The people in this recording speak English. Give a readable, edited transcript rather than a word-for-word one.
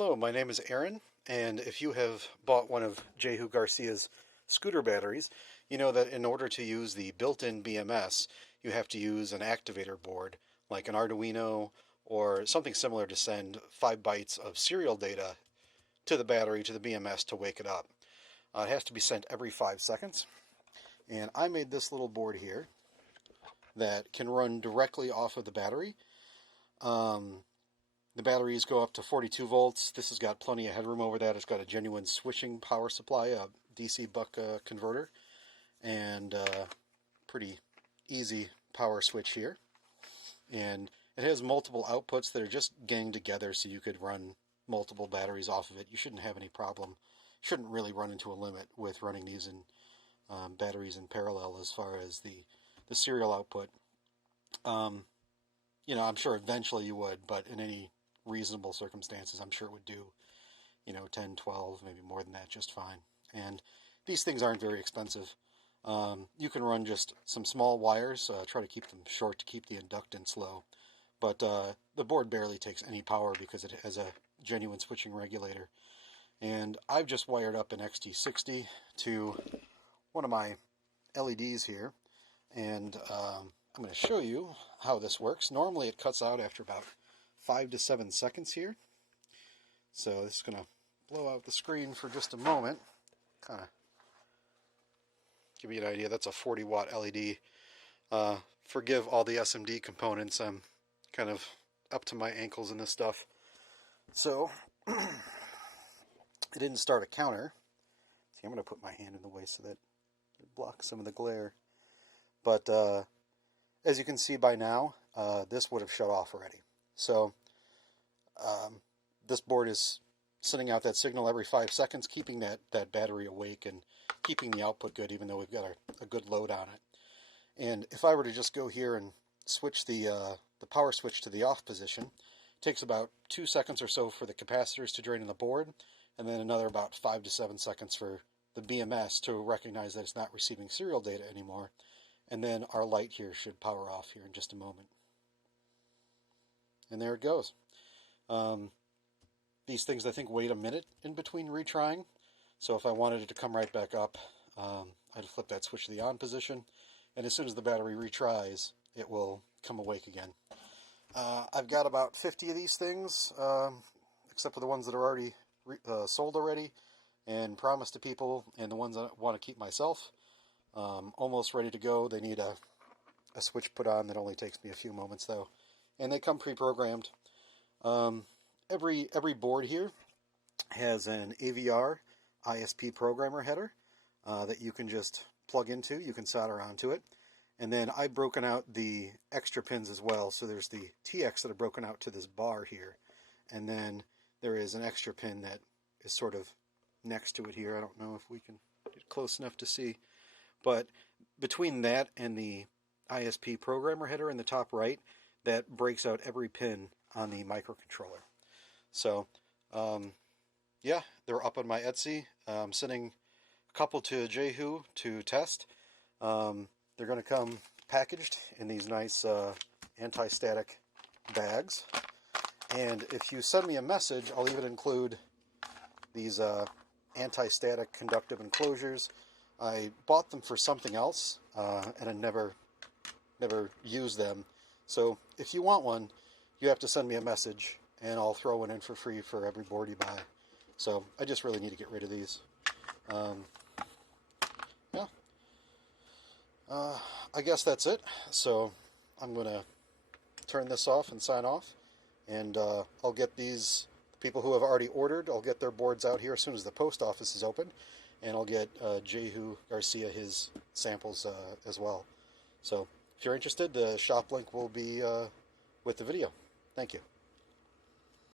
Hello, my name is Aaron, and if you have bought one of Jehu Garcia's scooter batteries, you know that in order to use the built-in BMS, you have to use an activator board, like an Arduino or something similar to send 5 bytes of serial data to the battery, to the BMS, to wake it up. It has to be sent every 5 seconds, and I made this little board here that can run directly off of the battery. The batteries go up to 42 volts. This has got plenty of headroom over that. It's got a genuine switching power supply, a DC buck converter, and pretty easy power switch here. And it has multiple outputs that are just ganged together so you could run multiple batteries off of it. You shouldn't have any problem. Shouldn't really run into a limit with running these in batteries in parallel as far as the serial output. You know, I'm sure eventually you would, but in any reasonable circumstances, I'm sure it would do, 10, 12, maybe more than that, just fine. And these things aren't very expensive. You can run just some small wires, try to keep them short to keep the inductance low. But the board barely takes any power because it has a genuine switching regulator. And I've just wired up an XT60 to one of my LEDs here. And I'm going to show you how this works. Normally it cuts out after about 5 to 7 seconds here. So this is going to blow out the screen for just a moment. Kind of give you an idea. That's a 40 watt LED. Forgive all the SMD components. I'm kind of up to my ankles in this stuff. So it didn't start a counter. See, I'm going to put my hand in the way so that it blocks some of the glare. But as you can see by now, this would have shut off already. So this board is sending out that signal every 5 seconds, keeping that battery awake and keeping the output good, even though we've got a good load on it. And if I were to just go here and switch the power switch to the off position, it takes about 2 seconds or so for the capacitors to drain on the board, and then another about 5 to 7 seconds for the BMS to recognize that it's not receiving serial data anymore. And then our light here should power off here in just a moment. And there it goes. These things, I think, wait a minute in between retrying. So if I wanted it to come right back up, I'd flip that switch to the on position. And as soon as the battery retries, it will come awake again. I've got about 50 of these things, except for the ones that are already sold already and promised to people, and the ones I want to keep myself. Almost ready to go. They need a switch put on that only takes me a few moments though, and they come pre-programmed. Every board here has an AVR ISP programmer header that you can just plug into. You can solder onto it, and then I've broken out the extra pins as well. So there's the TX that are broken out to this bar here, and then there is an extra pin that is sort of next to it here. I don't know if we can get close enough to see. But between that and the ISP programmer header in the top right, that breaks out every pin on the microcontroller. So, yeah, they're up on my Etsy. I'm sending a couple to Jehu to test. They're going to come packaged in these nice anti-static bags. And if you send me a message, I'll even include these anti-static conductive enclosures. I bought them for something else, and I never used them. So if you want one, you have to send me a message, and I'll throw one in for free for every board you buy. So I just really need to get rid of these. Yeah. I guess that's it. So I'm going to turn this off and sign off, and I'll get these people who have already ordered, I'll get their boards out here as soon as the post office is open. And I'll get Jehu Garcia his samples as well. So if you're interested, the shop link will be with the video. Thank you.